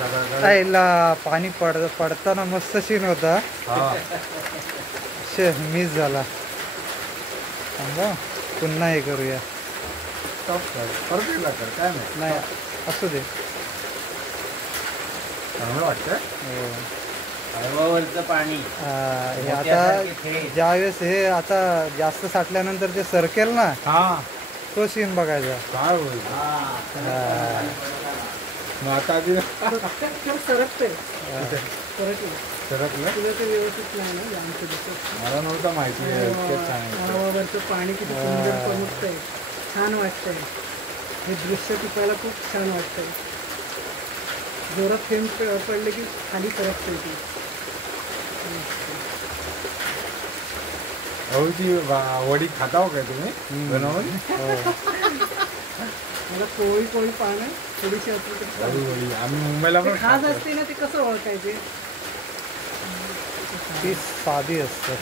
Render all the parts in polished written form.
आईला पाणी पडताना मस्त सीन होता. शे मिस झाला. थांबा पुन्हा हे करूया. नाही असू दे. चांगलं वाटतं. पाणी हे आता ज्यावेळेस हे आता जास्त साठल्यानंतर ते सरकेल ना, तो सीन बघायचा. काय होईल मग आता आधी सरकते सरकलं व्यवस्थित नाही ना. मला नव्हतं माहिती. हवावरचं पाणी किती सुंदर चमकतंय, छान वाटतंय. हे दृश्य टिपायला खूप छान वाटतंय. जोरात थेंब पडले की खाली सरकते ती. ती वडी खाता हो काय तुम्ही बनवून? मला कोळी कोळी पान आहे थोडीशी असली वडी आम्ही मुंबईला पण खास असते ना, ते कसं ओळखायचे? ती साधी असते.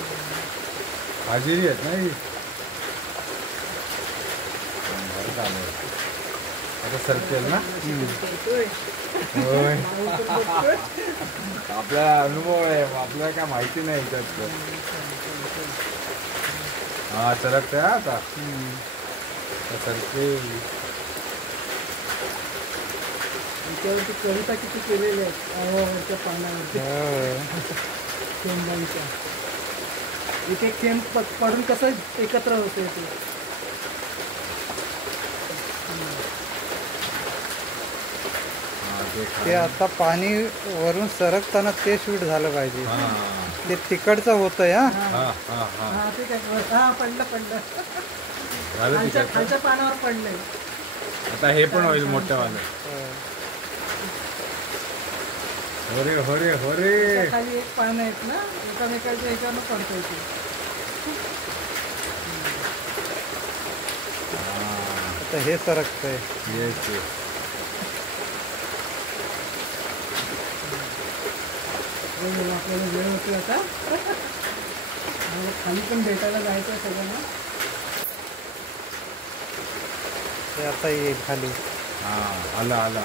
हाजिरी आहेत ना ही. आता सरकेल ना. होय आपला अनुभव आहे, आपल्याला काय माहिती नाही त्यातलं. हा सरकते आता सरकेल. त्याच्यावरती कविता किती केलेल्या आहेत हवावरच्या पानावरती. थेंबांच्या एक एक थेंब पडून कसं एकत्र होते ते. ते आता पाणी वरून सरकताना ते शूट झालं पाहिजे. ते तिकडचं होतंय. हा ते काय पडलं खालच्या पानावर पडलंय. आता हे पण होईल मोठ्यावालं. होरे खाली एक पान आहेत ना, एकामेकाच्या ह्याच्यावर पडतंय ते. आता हे सरकतंय. आपल्याला वेळ होती आता. खाली पण भेटायला जायचं आहे सगळ्यांना. ते आता येईल खाली. आलं.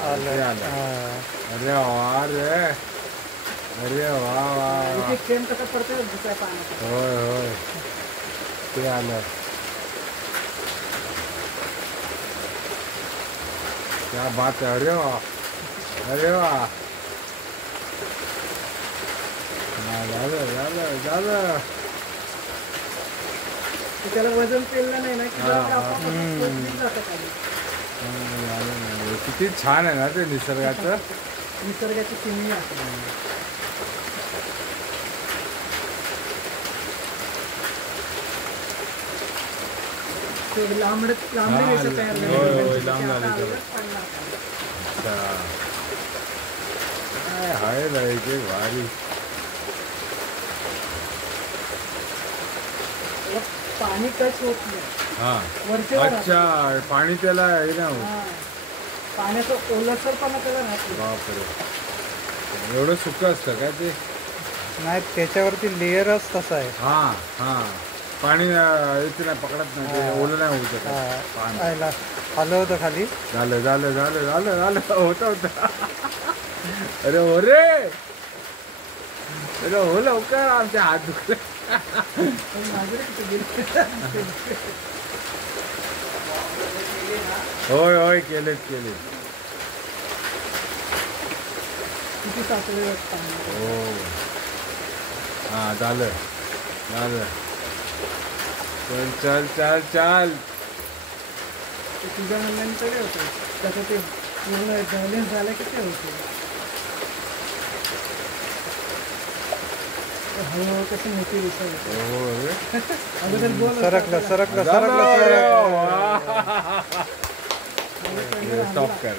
अरे वा रे. अरे वा. एक थेंब कसा पडतोय दुसऱ्या पाण्यात. होय ते आलं. क्या बात है. अरे वा. झालं. त्याला वजन पेललं नाही ना की किती छान आहे ना ते निसर्गाची किमया. लांबडी रेषा तयार झाली. हाय राहायचे भारी. पाणी टच होत नाही. अच्छा पाणी त्याला हे ना पाण्याचं ओलसरपणा त्याला राहतो. बापरे एवढं सुकं असतं काय ते? नाही त्याच्यावरती लेअरच तसा आहे. पाणी येते नाही, पकडत नाही, ते ओलं नाही होऊ शकत. आलं होतं खाली. झालं होतं. अरे हो रे. हो लवकर आमचे हात दुखले. होय केलेत. किती साचले. हो झालं. चल. तुझ्या म्हणल्यानंतर काय होतं त्याचं ते बॅलेन्स झालं की ते होतं. हळूहळू कशी मोठी दिसत अगोदर बोल. सरकलं. स्टॉप कर.